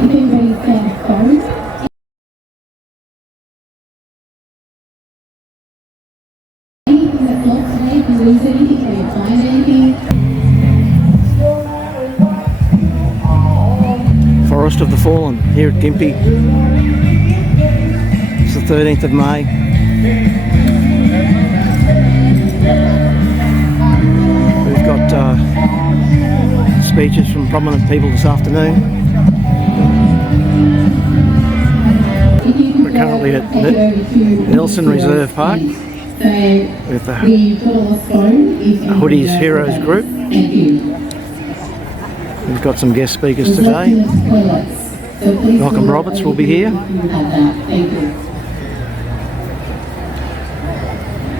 If anybody's found phones, anything that's lost today, if you lose anything or you find anything. Forest of the Fallen here at Gympie. It's the 13th of May. We've got speeches from prominent people this afternoon. We're currently at Nelson Reserve Park with the Hoodys Heroes group. We've got some guest speakers today. Malcolm Roberts will be here.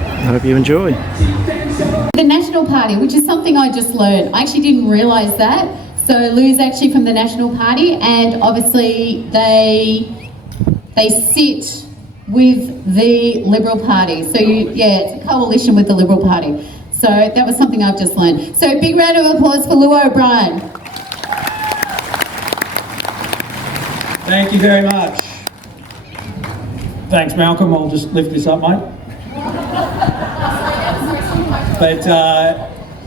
I hope you enjoy. The National Party, which is something I just learned. I actually didn't realise that. So Liew's actually from the National Party, and obviously they sit with the Liberal Party. So it's a coalition with the Liberal Party. So that was something I've just learned. So big round of applause for Liew O'Brien. Thank you very much. Thanks, Malcolm. I'll just lift this up, mate. But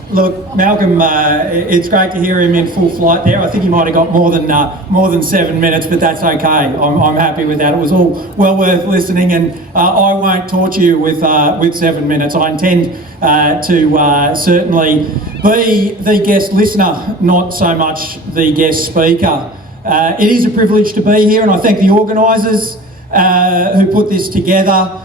look, Malcolm, it's great to hear him in full flight there. I think he might have got more than 7 minutes, but that's okay. I'm happy with that. It was all well worth listening, and I won't torture you with 7 minutes. I intend to certainly be the guest listener, not so much the guest speaker. It is a privilege to be here, and I thank the organisers who put this together.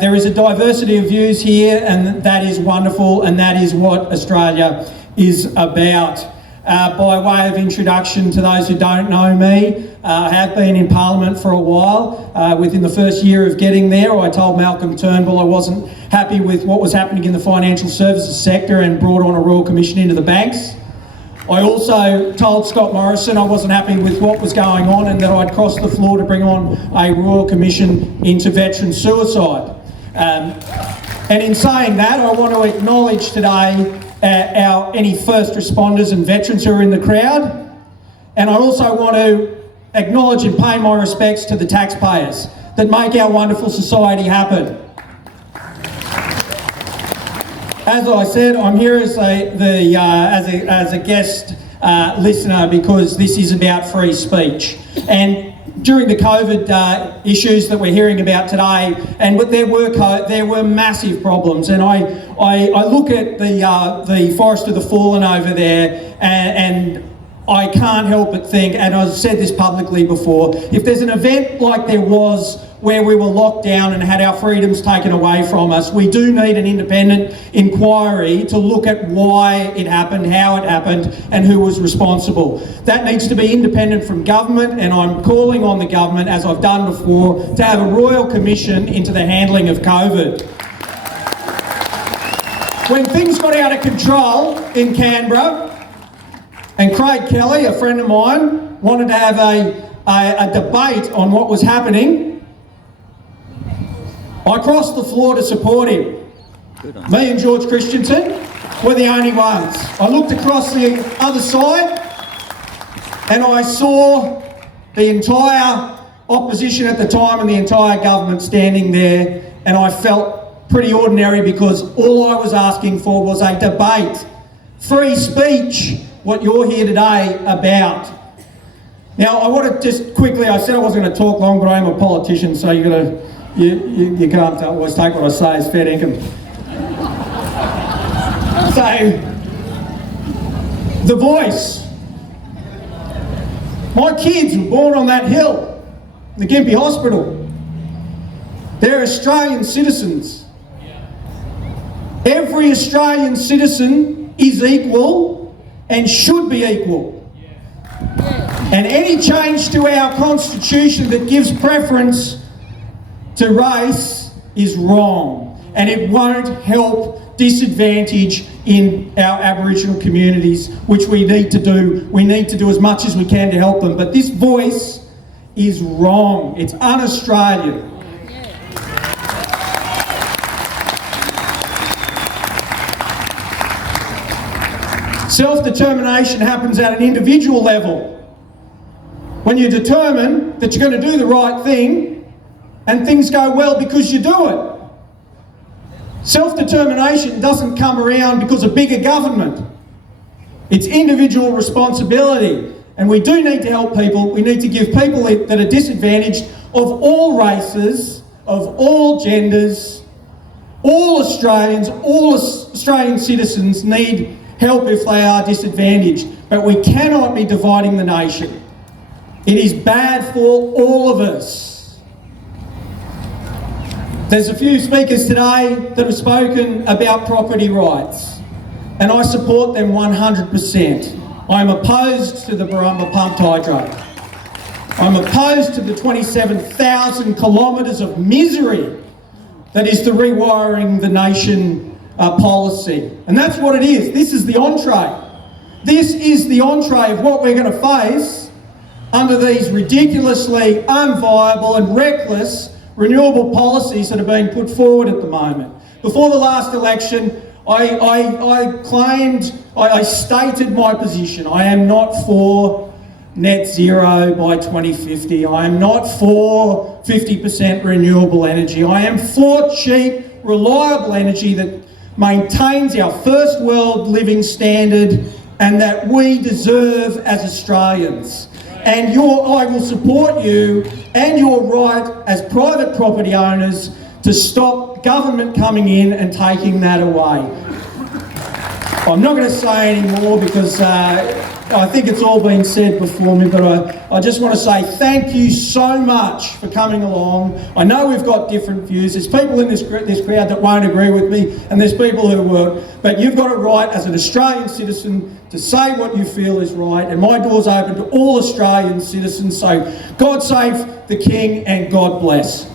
There is a diversity of views here, and that is wonderful, and that is what Australia is about. By way of introduction to those who don't know me, I have been in Parliament for a while. Within the first year of getting there, I told Malcolm Turnbull I wasn't happy with what was happening in the financial services sector and brought on a Royal Commission into the banks. I also told Scott Morrison I wasn't happy with what was going on and that I'd cross the floor to bring on a Royal Commission into veteran suicide. And in saying that, I want to acknowledge today any first responders and veterans who are in the crowd. And I also want to acknowledge and pay my respects to the taxpayers that make our wonderful society happen. As I said, I'm here as a guest listener because this is about free speech. And during the COVID issues that we're hearing about today, but there were massive problems. And I look at the Forest of the Fallen over there, and I can't help but think, and I've said this publicly before, if there's an event like there was where we were locked down and had our freedoms taken away from us, we do need an independent inquiry to look at why it happened, how it happened, and who was responsible. That needs to be independent from government, and I'm calling on the government, as I've done before, to have a Royal Commission into the handling of COVID. When things got out of control in Canberra, and Craig Kelly, a friend of mine, wanted to have a debate on what was happening, I crossed the floor to support him. Me and George Christensen were the only ones. I looked across the other side and I saw the entire opposition at the time and the entire government standing there, and I felt pretty ordinary because all I was asking for was a debate. Free speech, what you're here today about. Now, I want to just quickly, I said I wasn't going to talk long, but I am a politician, so you can't always take what I say as fair dinkum. So, The Voice. My kids were born on that hill, the Gympie Hospital. They're Australian citizens. Every Australian citizen is equal and should be equal. And any change to our constitution that gives preference to race is wrong, and it won't help disadvantage in our Aboriginal communities, which we need to do. We need to do as much as we can to help them. But this voice is wrong. It's un-Australian. Self-determination happens at an individual level. when you determine that you're going to do the right thing and things go well because you do it. Self-determination doesn't come around because of bigger government. It's individual responsibility. And we do need to help people. We need to give people that are disadvantaged of all races, of all genders, all Australians, all Australian citizens need help if they are disadvantaged. But we cannot be dividing the nation. It is bad for all of us. There's a few speakers today that have spoken about property rights, and I support them 100%. I'm opposed to the Barumba pumped hydro. I'm opposed to the 27,000 kilometres of misery that is the rewiring the nation policy. And that's what it is. This is the entree. This is the entree of what we're going to face under these ridiculously unviable and reckless renewable policies that are being put forward at the moment. Before the last election, I stated my position. I am not for net zero by 2050. I am not for 50% renewable energy. I am for cheap, reliable energy that maintains our first world living standard and that we deserve as Australians. And I will support you and your right as private property owners to stop government coming in and taking that away. I'm not going to say any more because I think it's all been said before me, but I just want to say thank you so much for coming along. I know we've got different views. There's people in this crowd that won't agree with me, and there's people who won't. But you've got a right as an Australian citizen to say what you feel is right, and my door's open to all Australian citizens. So God save the King and God bless.